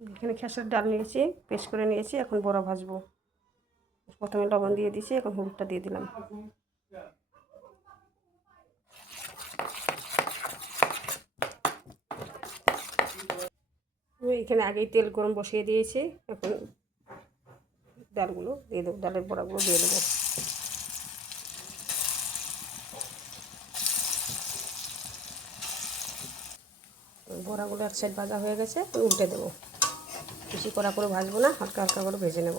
এখানে খেসার ডাল নিয়েছি, পেস্ট করে নিয়েছি। এখন বড়া ভাজবো। প্রথমে লবণ দিয়ে দিয়েছি, এখন হলুদটা দিয়ে দিলাম। আমি এখানে আগেই তেল গরম বসিয়ে দিয়েছি। এখন ডালগুলো দিয়ে দেবো, ডালের বড়াগুলো দিয়ে দেবো। বড়াগুলো এক সাইড ভাজা হয়ে গেছে, উল্টে দেবো। বেশি কড়া করে ভাজবো না, হালকা হালকা করে ভেজে নেব।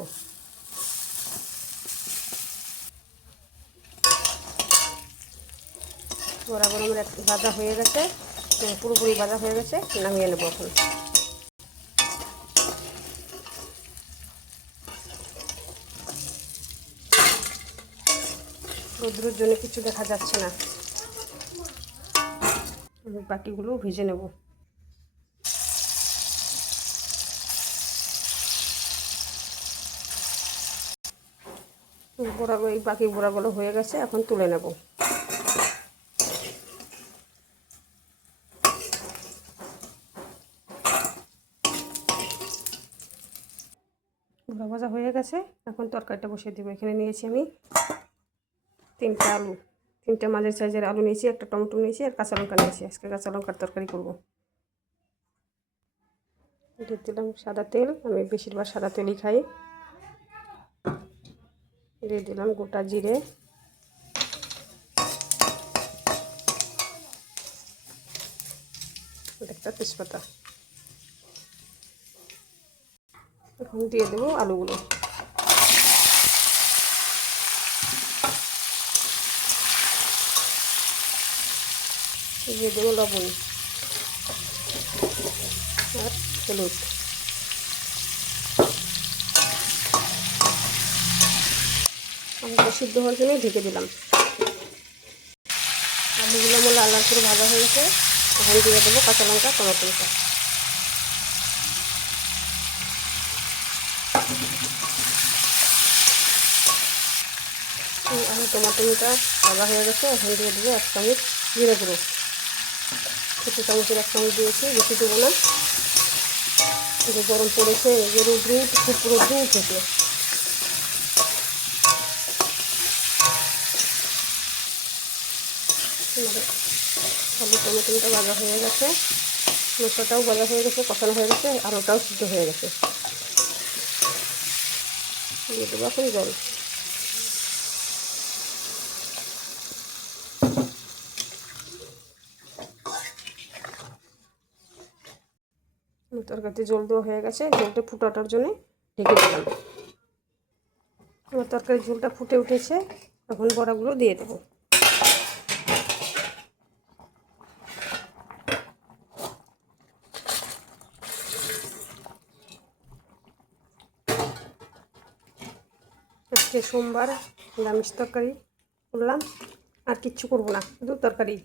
বড়াগুলো আমার ভাজা হয়ে গেছে, পুরোপুরি ভাজা হয়ে গেছে, নামিয়ে নেবো এখন। রোদ্রের জন্য কিছু দেখা যাচ্ছে না, বাকিগুলো ভেজে নেব। বড়াগুলো, এই বাকি বড়াগুলো হয়ে গেছে, এখন তুলে নেব। বড়া ভাজা হয়ে গেছে, এখন তরকারিটা বসিয়ে দেবো। এখানে নিয়েছি আমি 3টে আলু, 3টে মাঝারি সাইজের আলু নিয়েছি, একটা টমেটো নিয়েছি, আর কাঁচা লঙ্কা নিয়েছি। আজকে কাঁচা লঙ্কার তরকারি করব। দিয়ে দিলাম সাদা তেল, আমি বেশিরভাগ সাদা তেলই খাই। দিয়ে দিলাম গোটা জিরে, একটা তেজপাতা। এখন দিয়ে দেবো আলুগুলো। দিয়ে দেবো লবণ আর হলুদ। আলুটা সিদ্ধ হওয়ার জন্য ঢেকে দিলাম। আলুগুলো আমার লাল লাল করে ভাজা হয়ে গেছে, এখন দিয়ে দেবো কাঁচা লঙ্কা, টমেটোটা। আলু টমেটোটা ভাজা হয়ে গেছে, এখন দিয়ে দেবো 1 চামচ জিরে গুঁড়ো। ছোটো চামচের 1 চামচ দিয়েছি, বেশি দেবো না। যে গরম পড়েছে, যে রোদ্রু খুব রোদ্রু উঠেছে। আলু টমেটোটা ভাজা হয়ে গেছে, মশলাটাও ভাজা হয়ে গেছে, কষানো হয়ে গেছে, আলুটাও সিদ্ধ হয়ে গেছে। দিয়ে দেবো এখন জল। তরকারিতে জল দেওয়া হয়ে গেছে, জলটা ফুটাটার জন্য ঢেকে দিলাম। আমার তরকারির ঝোলটা ফুটে উঠেছে, এখন বড়াগুলো দিয়ে দেবো। আজকে সোমবার, নিরামিষ তরকারি করলাম, আর কিচ্ছু করবো না, শুধু তরকারি।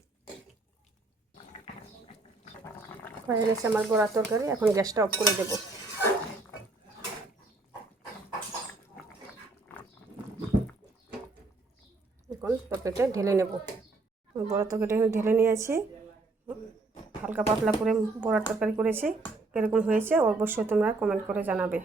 হয়ে গেছে আমার বড়ার তরকারি, এখন গ্যাসটা অফ করে দেবো। এখন তরকারিটা ঢেলে নেব। বড়ার তরকারিটা এখানে ঢেলে নিয়েছি, হালকা পাতলা করে বড়ার তরকারি করেছি। কীরকম হয়েছে অবশ্যই তোমরা কমেন্ট করে জানাবে।